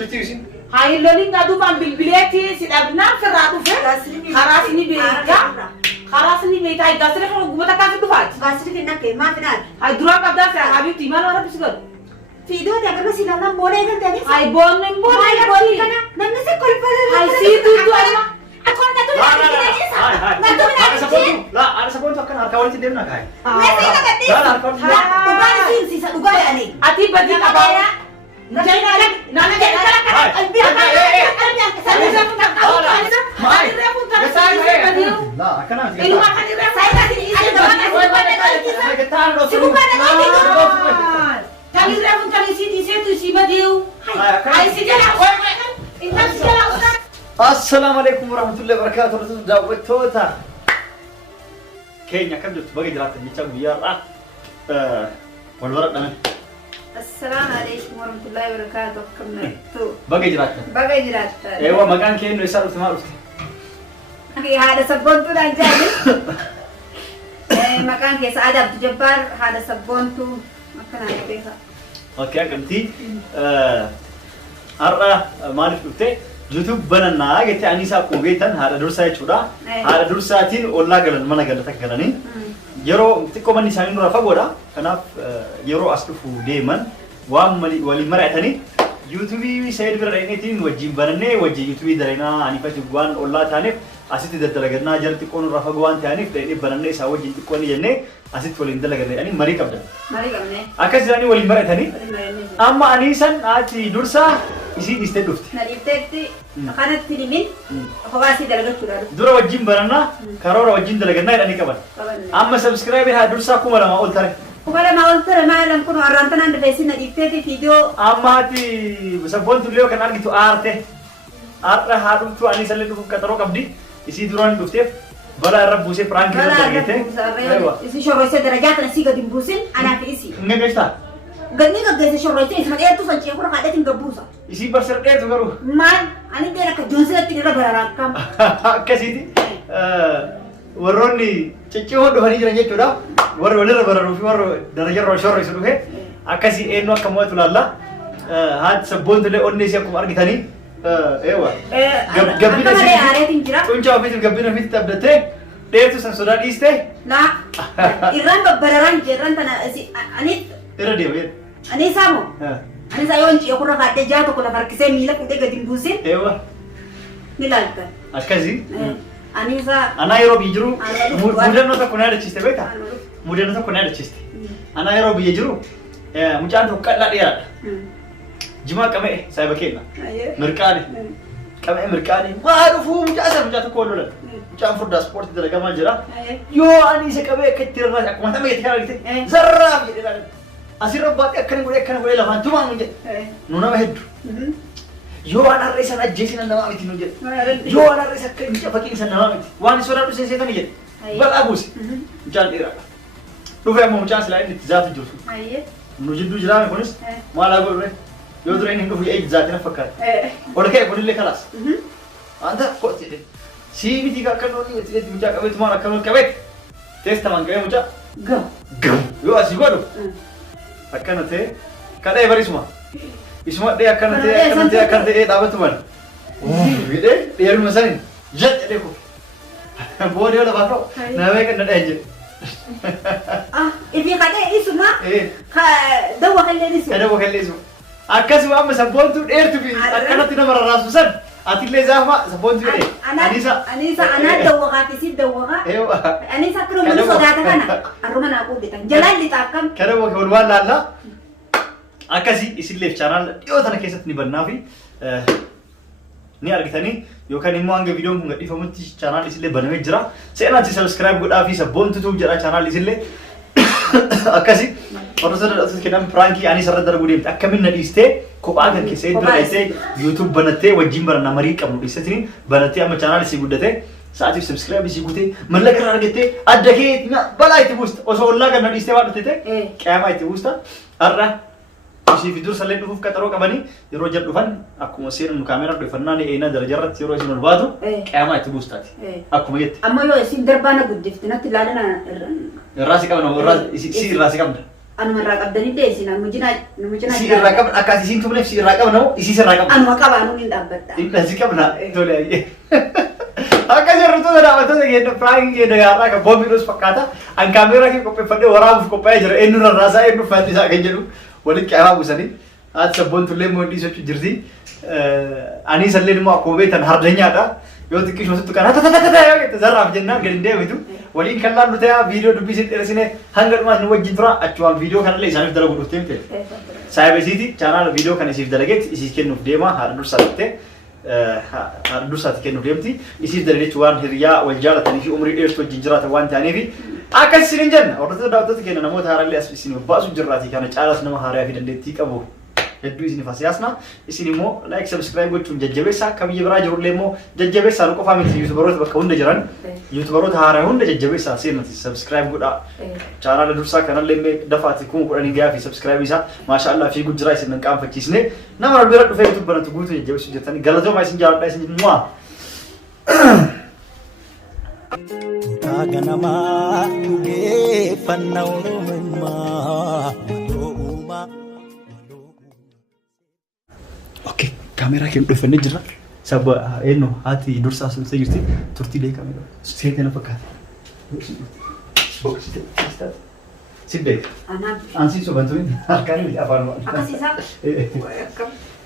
جرتيسين هاي اللولين قادو بان بالبليتي سيدابنا فرادو في خراسني بيتا خراسني بيتا هاي قاسري خلو قبطة كاسر دفاج قاسري كنا كي ما فنان هاي درا قبدا سي حبيبتي ما نورا بسكر في دو ده قبل سيلانا بوله ده تاني هاي بون من بون هاي كنا نمسك كل فضل هاي سيدو دو أكون نتو لا أنا سبون تكن هركاولي تديمنا كاي لا هركاولي سيسا دقال يعني أتي بدي أبايا جاينا لك نانا جاينا لك قلبي لا كنا السلام عليكم ورحمة الله وبركاته. رسول دعوة توتا. كينيا كم جبت بقي جرات بيتشا ويار والورق أنا. السلام عليكم ورحمة الله وبركاته. كم نتو. بقي جرات. بقي جرات. أيوة مكان كينو يسار وثمار وث. أوكي هذا سبون تو رانجاني. مكان كيس عادة بتجبر هذا سبون تو مكان هذا بيها. أوكي كمتي. أرى ما نفوته. YouTube بنانا قلت أني سأقوم جيتن هذا درسات شورا هذا درساتين ولا قلنا ما نقدر تكلني يرو تكو من نسانين رافع قرا أنا يرو أسلوفه دائما ولي مرة تاني YouTube سيد برينيتين وجيم برنة وجي YouTube درينا أني فتوان ولا ثاني أسيت دلتلقنا جرت تكون رافع قوان ثاني فلني برنة سوى جين تكون جنة أسيت ولين دلتلقنا أني مري كبدا أكثر أني ولي مرة ثاني أما أني سن أتي درسا isi istedufti naliftetti kanat filimin hawasi dalaga turado dura wajjin baranna karora wajjin dalaganna idani kaban amma subscribe ha dursa kuma lama oltare ma lam kuno arantana ande fesi naliftetti video amma ti sabon tulio kan argitu arte arra hadum tu ani salle du kataro kabdi isi duran dufte bala rabbu se prank dargete isi shoroise darajat nasiga dimbusin ana fi isi ngegesta ganni ga gaise shoroise isma der tu sanche kuna kadatin gabusa isi barsar der tu garu man ani dera ka jonse tira bararakam kasiti warronni cecce hodo hani jira jechuudha warro walirra bararu fi warro daraja ro shorro isu dhufe akasi eenno akkamatu lalla haat sabboon tole onni si akkuma argitani ewa gabbina si areetin jira tuncha ofiis gabbina fit tabdate dheetu san sodaa dhiiste la irran babbararan jirran tana ani irra deebi'e ani samu ani sayon ci yakura kate jato kuna farkise mila kude gadin busin ewa milalka akasi ani sa ana yero bijiru mudanno ta kuna da chiste beta mudanno ta kuna da chiste ana yero bijiru mucaan to kala dheera jima qame sai bakeena mirqaani qame mirqaani maarufu mucaa ta koolula mucaan furda sport dalaga mal jira yo ani se qabe kattirna akkuma tamma yete kala zarraaf jedhe asirra baate akkana godhe lafaan tumaan mun jedhe nuna ma heddu yoo waan harree san ajjeesina namaa miti nu jedhe yoo waan harree akka inca fakiinsa namaa miti waan sodaadhu seenseetani jedhe bal'aa buuse mucaan dheeraadha dhufe ammoo mucaan silaa inni itti zaatu jirtu nu jidduu jiraame kunis maalaa godhure yoo dura inni hin dhufu eegi zaatina fakkaate ol ka'e kunillee kalaas wanta kooti jedhe sii miti akka noonni itti mucaa qabeetu maal akka noon qabeet teestamaan qabee mucaa gam yoo asii godhu akkana ta'e kadhee barisuma isuma dhee akkana ta'e dhaabatu mal jedhee dheeruma sanin jedhe ko boodee yoo lafaa ka'u namee kan dhadhee jedhe ifi kadhee isuma dawwa kalleesuma akkasuma amma sabboontu dheertu fi akkanatti nama rarraasu san atillee zaafa sabboontu jedhe anisa anaa dawwa kaafisi dawwa kaa anisa akkuma mana sodaata kana arruma naa quudditan jalaan lixa akkam kana wal waan laallaa akkasii isinleef chaanaal dhiyoo tana keessatti ni bannaa fi ni argitanii yookaan immoo hanga viidiyoon kun gadhiifamutti chaanaal isinlee banamee jira seenaatti subscribe godhaa fi sabboontutu jedha chaanaal isinlee akkasii hordoftoota dhaloota kennan pirankii ani sarara darbuu deemte akkamiin na dhiistee kophaa kan keessee dura dhiistee YouTube banattee wajjin barana marii qabnu dhiistatini banattee amma chaanaal isii guddatee sa'aatiif subscribe isii guutee mallaqa irraa argattee adda kee balaa itti buusta osoo ollaa kan na dhiistee waan dhuftee qiyaamaa itti buusta har'a isii fi dursa illee dhufuuf qaxaroo qabanii yeroo jal dhufan akkuma seenan kaameeraa dhufannaan eena darajarratti yeroo isin ol baatu qiyaamaa itti buustaati akkuma jette amma yoo isin darbaana guddifti natti ilaalina irraa si qabna irraa si qabna أنا مرة قبضني ديسي نمجنا سير الرقم أكاسي سين تبلي سير الرقم نو يسير الرقم أنا ما كبانو من دابتا إنت سير كم لا تولي أيه أكاسي رتو ده نامتو ده كده فراين كده يارا كبومي روز فكاتا أن كاميرا كي كوبي فدي ورام في كوبي جرا إنه الرازا إنه فاتي ساكن جلو ولين كأها بوساني هاد سبون تولي مودي سوتش جرزي أني سلين ما كوبي تنهار دنيا ده يو تكيش مسوت كان هذا يا تزرع في جنة قلنا بيتو ولين كلام نتاع فيديو دبيسيت إرسينه هنقدر ما نوجد ترى أشوان فيديو كان ليس عارف درجة قلتين تل saya besiti channel video kan isi delegate isi ken nufdema hardur sate ken nufdemti isi delegate wan hiriya wal jala tani fi umri erto jinjrata wan tani fi akas sirinjan ordo dawto ken namo taralli as isi basu jirrati kana chalas nama hariya fi dandetti qabo heddu isi fasiyasna isi nimo like subscribe gochun jajjabesa kabiye bra jirule mo jajjabesa ru qofa miti youtuberot bakka hunda jiran youtuberot hariya hunda jajjabesa senati subscribe goda channel dursa kanal lemme dafati kun qodani gafi subscribe isa masha Allah fi gujra isin nan qam fakisne namar bira du youtube banatu gutu jajjabesu jetani galato ma isin jaarda isin mwa kaganama ge fanawrumma oke kamera ken do fenne jira sab eno hati dursa sun sayirti turti de kamera setena fakata Sidde. أنا Ansi so bantuin. Kali li afan. أكاسي سا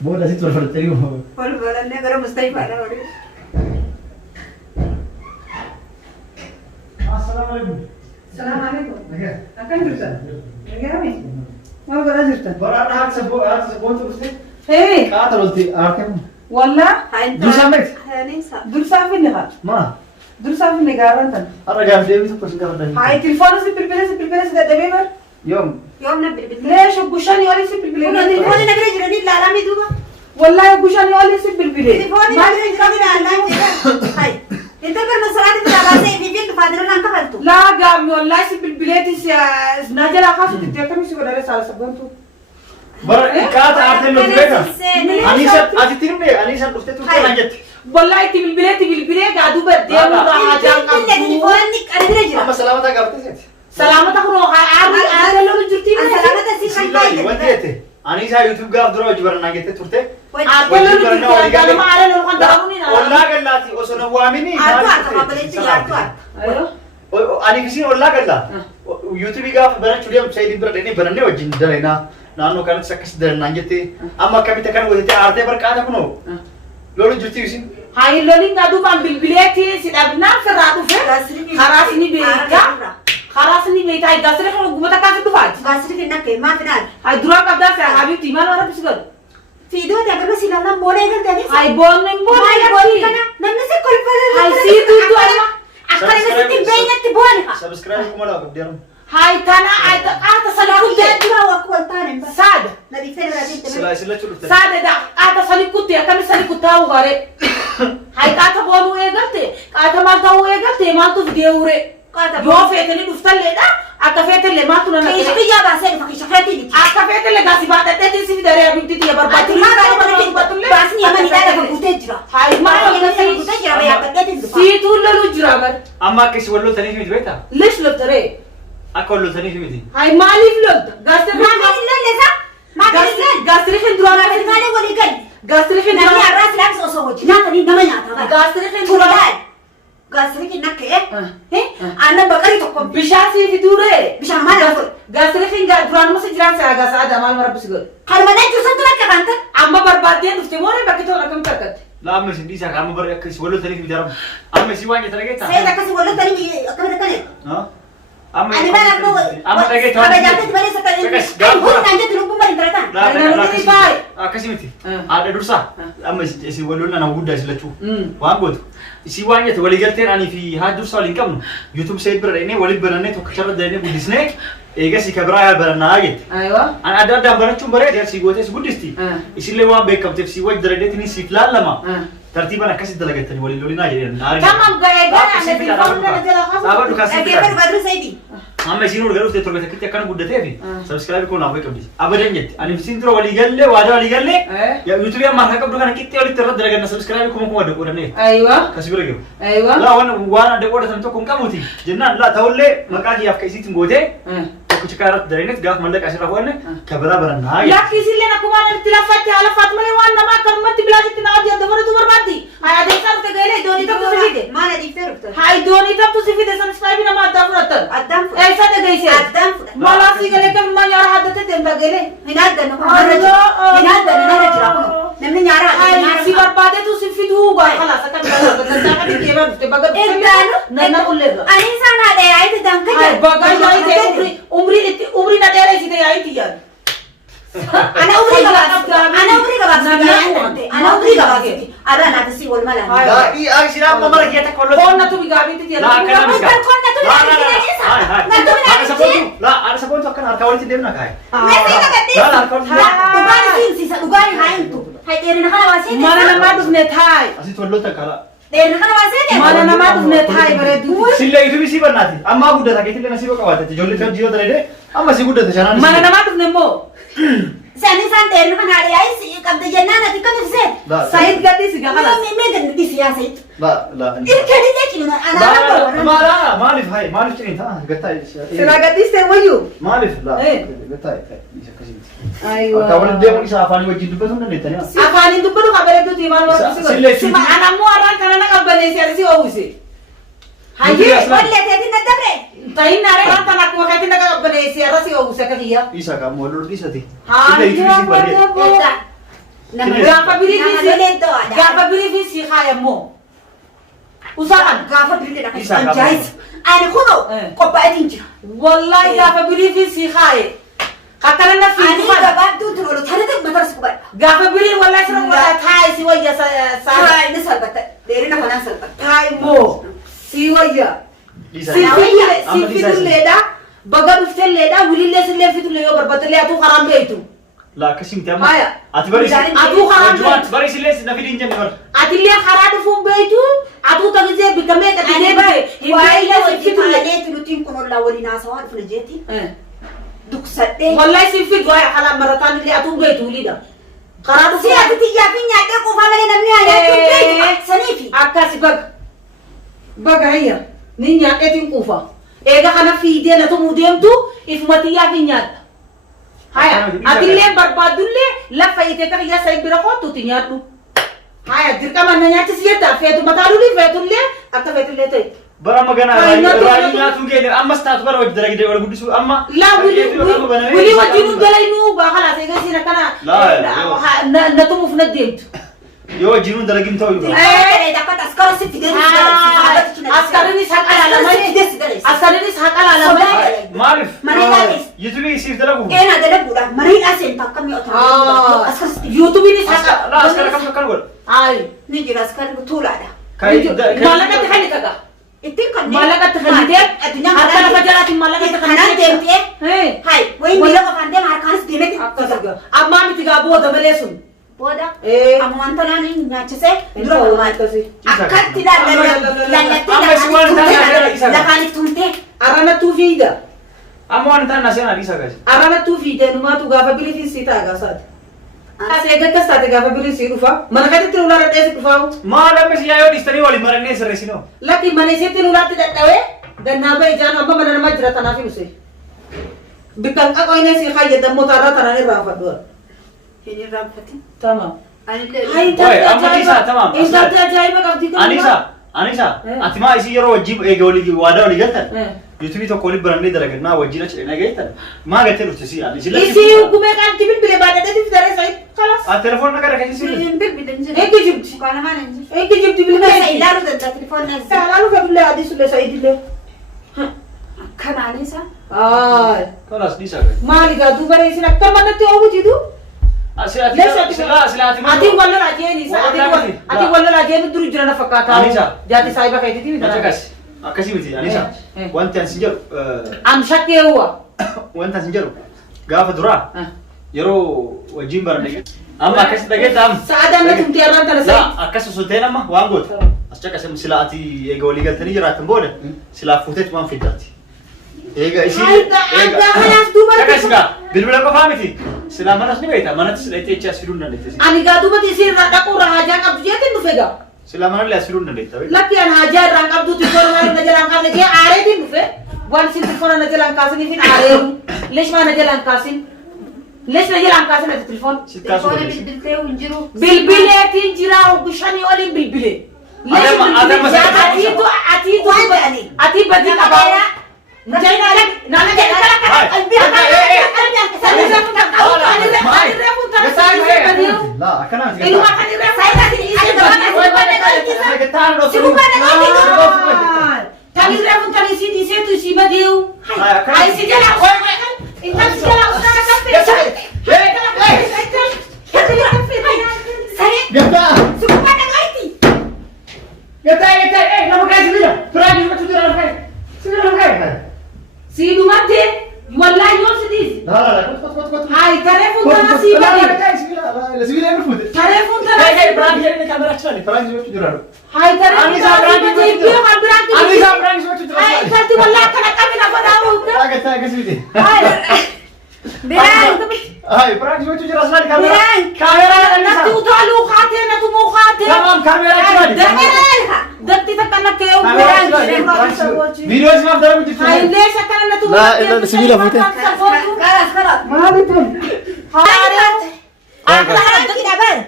Boda situ berteri mo. ولا نقدر مستيفا أنا ولي Assalamualaikum. السلام عليكم Oke. أكن جرتا رجعمي ما بقدر جرتا Bara hat sebon tu mesti. إيه Kata ulti arkem. والله هاي Dul sampai. هاي نسا دول سافي نغا Ma. دول سافي نغارن تن Ara gam devi tu person kata dari. هاي تلفون سي ده دبيبر Yom. يوم نبي بالله ليش وقشاني ولا سي كنا تلفون نقدر جرادي لا لا ميدوما والله وقشاني ولا سي بالبلي تلفون نقدر جرادي لا لا هاي انت كنا مسرات في العباسة في بيت فادرنا انت فلتو لا قام والله سي بالبلي تي ناجل اخاف تتكلم سي ولا سال سبنتو Bara kata artem lo beka. Anisa ati tirim de Anisa uste tu kan lanjut. والله تي بالبلي قاعدوا بدي راح تلفون نقدر جرادي Apa selamat agak betul. سلامتك روح عاد لو جرتي السلامة تسير Silai, خير wanti ete. Anisa YouTube gaf duro jubaran nagete turte. عاد لو جرتي انا ما على لو كنت اقولني Olla gallati osona wamini. أتوا أتوا قبلت يا أتوا ايوه Ani kisin olla galla. YouTube gaf bana chudiyam saydi bira deni banane wajin dalena. Nano kan sakas dalan nanjete. Amma kamita kan wote arte barkada kuno. Lolo juti kisin. هاي اللي قاعدوا بان بالبليتي سيدابنا فرادو في خراسني بيتا خراسني بيتا هاي قصري خلو قومتا كافي دفاج قاسري كنا كيما فنان هاي درا قبدا في حبيبتي ما نورا بسقل في دو تاكل بس لنا بولا يقدر تاني هاي بون من بون هاي بولا كنا نمسك كل فلان هاي سيتو تو ايما أكثر من ستين بينك تبونها Subscribe kuma la kubdiram. هاي تانا هاي تانا سلكوت يا ترى وقول تاني بس ساد نبي فين راجل Sila sila chulu. ساد دا اتا سلكوت يا كم سلكوت هاو غاري هاي كاتا بونو ايغلتي كاتا مالتو ايغلتي مالتو فيديوري جو فيتني دفتل لدا اكفيت اللي ما تنا كيش بيا باسل فكيش خيتي لك اكفيت اللي غاسي بعد تدي سي دري ابنتي يا بربات ما بعرف باسني يا من لا بكوتجرا هاي ما ما بكوتجرا يا كتجرا سي تقول له جرابر Amma kisi wallo tani fi beta. ليش لو تري Akka wallo tani fi biti. هاي مالي فلوت غاستر ما قال لا لسا ما قال لا غاستر خندرا ما قال ولي قال غاستر نبي خندرا الراس لابس أصوات ناتني نما ناتا غاستر خندرا قاسري كنا كيه أنا بقري تقوم بشاسي في دوره بشان ما نقول غاستر خندرا دران ما سجران سا غاس هذا مال مرب سجل قال ما نجوا سنتنا كمان اما بربادين دفتموني بكتو رقم تركت La amma sindi sa amma bar kisi wallo tani fi bitaram. Amma si wanya tarageta. سيدا كسي ولا تاني أكمل تاني Ha? Amma أنا ما نقول Amma tarageta. أنا جاتي تبالي سكان أنا هون نجت نقوم بريترتا Akkasi miti. Ada dursa. Amma si wallo na gudda silachu. Waan gootu. Si wanya wali galteen ani fi haa dursa waliin qabnu. YouTube sayid bira dhaqnee waliin banannee tokko sharra dhaqnee guddisnee eegasi kabraa yaa barannaa jette. ايوه An adda addaan barachuun bareeda si gootes guddisti. Isillee waan beekamteef si wajji dalageetini siif lallama. Tartiiban akkasi dalagatanii waliin lolinaa jedheen. تمام قاعد انا تليفون نزل Saabadhu خاص kaasii كيف بدر سيدي amma isiin ol galuuf torba takkitti akkana guddateefi subscribe koon hawwee qabdi. Abadan jetti. Ani isiin dura walii gallee waadaa walii gallee YouTube amma harka qabdu kana qixxee walitti irratti dalaganna subscribe kuma adda qoodannee. ايوه Kasi bira gahu. ايوه Laa waan adda qoodatan tokko hin qabuuti jennaan laa ta'ullee maqaa kiyyaaf ka isiitiin gootee tokko tokkicha kaarratti dareenet gaaf mallaqa asirra ho'anne kabiraa barannaa. Lakkisiillee akkuma itti laffatti haala faatu malee waan namaa akkanumatti bilaasitti na hojii adda baratu barbaaddi. Haa adeemsaa dhufte galee iddoonii tokko si fide. Maala dhiiftee dhufte? Haa iddoonii tokko si fide sanisfaayibii nama addaa fudhattan. Addaan fudhate. Eessa dhageessee? Addaan fudhate. Malaa si galee kamummaa nyaara haddatee deemta galee. Hin addannu kun narra jira. Hin addannu narra jira kun. Namni nyaara si barbaadetu si fiduu gaa kalaasa kan danda'a kan deemaa dhufte baga dhufte nanna qulleerra. Ani isaan haadha yaa'ite danka jedhu. Baga yaa'ite umrii na dheereessite yaa'iti yaadu. Ana umrii gabaabsite. Ana umrii gabaabsite. Ana umrii gabaabsite. Ada naati si wal mala. Daadhii aksina amma mara kiyata kollo. Qonna tu bigaabinti jedha. Qonna tu bigaabinti. Ada sabontu akkan harka walitti deemna kaay. Meeshaa gadhiisa. Dhugaan siinsiisa dhugaan haayintu. Hai dheerina kana waasee. Mana namaa dhufne taay. Asitti walloota kala. Dheerina kana waasee. Mana namaa dhufne taay bareedu. Sillee itu bisi barnaati. Amma guddata keetillee nasiba qabaate. Ijoollee kan jiyoo dalee amma si guddata shanaan. Mana namaa dhufne immoo. Sani san dheerina kana haadha yaa'isi qabda jennaan ati kam ibsee. Sayid gadhiisi gaafa. Mee gadhiisi yaa Sayid. La. Irkanii jechuun anaa Maaliif hai maaliif ciniin ta'a gattaa. Sila gadhiiste wayyuu. Maaliif la gattaa isa akkasii. Aywa. Akka walitti deemu isa afaanii wajjin dubbatu dandeettanii. Afaaniin dubbatu kan bareeduuti maal Sillee Sima anammoo arraan kana na qabbaneesi asi oowwise. hayyee walleeteetiin na dabre. Tahin naare waan tan akkuma keetiin na qabbaneesi arrasi oowwise kafiyya. Isa kan wal dhiisati. Gaafa biriifi si haayammoo. Usaan Gaafa birillee kan ajaa'isa. Ani kunoo qophaa'eetiin jira. wallahi gaafa biriifi si haaye. Kakkanan na Ani fiitu gabaabduu ture olu taatee matara si qubadha. gaafa biriin wallahi sirna wala taa'e si wayya saa. Inni salphatta dheerina kanaan salphatta. Taa'e moo si wayya. Isa. Si fidulleedha. Baga dhuftelleedha. Wulillee sillee fidullee yoo barbaaddellee atuu karaan beektu. La akkasii miti amma. Haya. Ati bari Atuu karaan beektu. bari sillee na fidin jenne bar. Atillee karaa dhufuun beektu. Atuu tagisee bitamee qaxinee bite. Waayillee wajjin maalee tulutiin kun ollaa waliin haasawaa dhufna jeeti. Duksadhee. Wallahi si fidu waa'ee halaan marataan illee atuun beektu wulidha. Karaa Si dhufuun. ati xiyyaa fi nyaatee quufaa malee namni nyaachuu beeku saniifi. Akkasi baga hayya ni nyaadheetiin quufa eega kana fiidee na tumuu deemtu ifuma xiyyaa fi nyaadha haya atillee barbaadullee lafa itee kan iyyaa sa'i bira kootuuti nyaadhu haya dirqama na nyaachisi jedha feetu mataalulii feetullee akka feetullee ta'e Bara magana raayii nyaatu geenya ammas taatu bara wajji dalagdee wal guddisu amma. laa wili wajjin hundalaynuu baakala seegasina kana na tumuuf na deemtu yoo wajjin dalagin ta'u yoo. Askarinis haqa laalamee. Maaliif? Mareedhaanis. Yuutuubii siif dalagu. Eenaa dalaguudha. Mareedhaa seentaa akkamii otaa. Yuutuubiinis haqa. La askara kam kan godha. Ay. Ni jira askari tuulaadha. Mallaqatti kan itaga. Ittiin kan Mallaqatti kan itee. Harka lafa jalaatiin mallaqatti kan kanaan deemtee. Hai wayi miila qofaan deema harkaanis deemete. Ammaa miti gaa booda malee sun. Booda ammaan tanaan nyaachisee dura walumaati. Akkatti lallattee lafaan tumtee. Arranattuu fiida. Amma waan ta'an aseen adiisa gaasi. Arranattuu fiidee numaatu gaafa biriifiin sii ta'a gaasaati. As eeggattas taate gaafa biriin sii dhufa. Mana katitti nu laara dheessi dhufaamu. Maal amma si yaayoo dhiistanii waliin marannee sirreessinoo. Lakki mana isiitti nu laatti dadhabee gannaa ba'e jaanu amma mana namaa jira tanaaf hin use. Bikkan qaqoo inni sii fayyadammoo taarraa tanaan irraa fadhuudha. Hin irraanfatin. Tamam. Anisa, ati maa isi yeroo wajjin eega walii waadaa walii galtan. Yuutuubii tokko waliin barannee dalagannaa wajjin achi dhaqnee geessan. Maa gattee dhufte si ani sila. Isi hukumee qaamti bilbilee baadhadheetiif daree sa'i kalas. A telefoon nagaa dhaqee si. Eeggi jibti. Eeggi jibti bilbilee. Ilaaluu danda'a telefoonni as. Ilaaluu fedullee adiisullee sa'idillee. Kanaan isa. Kalas dhiisaa gahe. Maali gaa duuba reessin akka manatti oowwitiitu. Ati wallola jeenisa. Ati wallola jeenu duri jira na fakkaataa. Anisa. Jaati saayiba keetiiti miti. Ajakas. Akkasii miti Anisa. Wanti ani sin jedhu. Am shakkee huwa. Wanti ani sin jedhu gaafa duraa yeroo wajjin barannee. Amma akkasii dhageetta amma. Sa'aadaan na tumtee irraan tana sa'i. Akkas osoo ta'een amma waan goota. As caqasee sila ati eega walii galtanii jiraatan booda silaa fuuteetu waan fiddaati. Eega isii caqasigaa bilbila qofaa miti. Silaa manas ni beekta manatti sila itti echi as fiduu hin dandeetti. Ani gaa duubatti isiin irraa dhaquurra haajaa qabdu jeetiin dhufe gaa. Silaa manallee as fiduu hin dandeetta. Lakki an haajaa irraan qabduuti toora waan na jalaan kaafne jee aareetiin dhufe waan isin tirfona na jalaan kaasaniif hin aareeru. ليش ما نجي الانكاسين ليش نجي الانكاسين على التليفون تليفون بالبلتي ونجرو بالبلة تنجرا وبشان يقولين بالبلة ليش عتيب بديك أبايا جاينا لك نانا جاينا لك قلبي لا كنا سيدو مادي والله يوم سديس لا كنت هاي تليفون ترى سيبا لا سيبا لا نفوت تليفون ترى برانك يعني كاميرا تشالي برانك شو تجربه هاي تليفون ترى سيبا برانك أنا برانك شو تجربه هاي كنتي والله كنا كاميرا بداوك تاجر سيدي برانك هاي برانك شو تجربه أصلا كاميرا برانك كاميرا نتو تعلو خاطر نتو مو خاطر تمام كاميرا تشالي دكتي تكنا كيو فيديو اسمه أفضل من جديد هاي ليش كنا نتو لا سبيله فوتة خلاص ما بيتون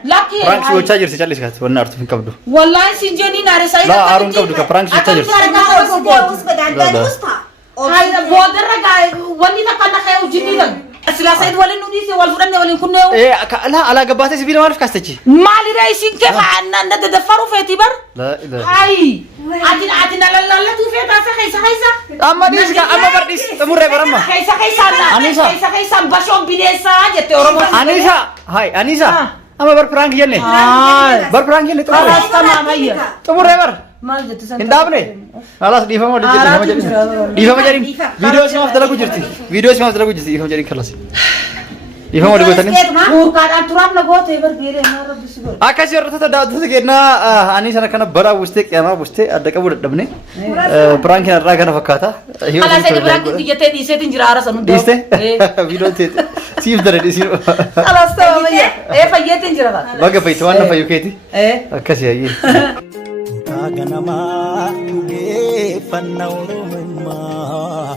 لكن برانك شو تاجر سيجالي سكات ونارت في كبده والله سنجني ناري سايد لا أرون كبده كبرانك شو تاجر هاي بودر رجع ولي تكنا خيو جديدا أصلا سيد ولي نوديسي والفرن ولي كنا إيه لا على قباتي سبيله ما أعرف كاستجي مالي رئيسين كيف عنا ندفروا في اعتبار لا لا هاي عتنا لا توفي تاسا خيسا أما ديس أما برديس تمر برما خيسا أنيسا. خيسا بشوم بينيسا جت أورومو أنيسا هاي أنيسا أما بربرانك يلني بربرانك يلني خلاص تمام هيا تمر بر ما جت سنت Indah apa nih? Alas di fama di fama jadi video semua setelah aku jadi video semua setelah aku jadi di fama jadi kelas di fama dibuat nih Bukan turam lagu teber gire nara disigur Akasi orang tuh tahu tuh karena ani sana karena bara bustek ya mah bustek ada kamu udah nih perang kena raga na fakata Kalau saya bilang dia teh di sini jirara sanu Diste video teh sih dari di sini Kalau tahu ya fayyete jirara baga faituan na fayuketi akasi ya Kaganama dhugee fanna oromummaa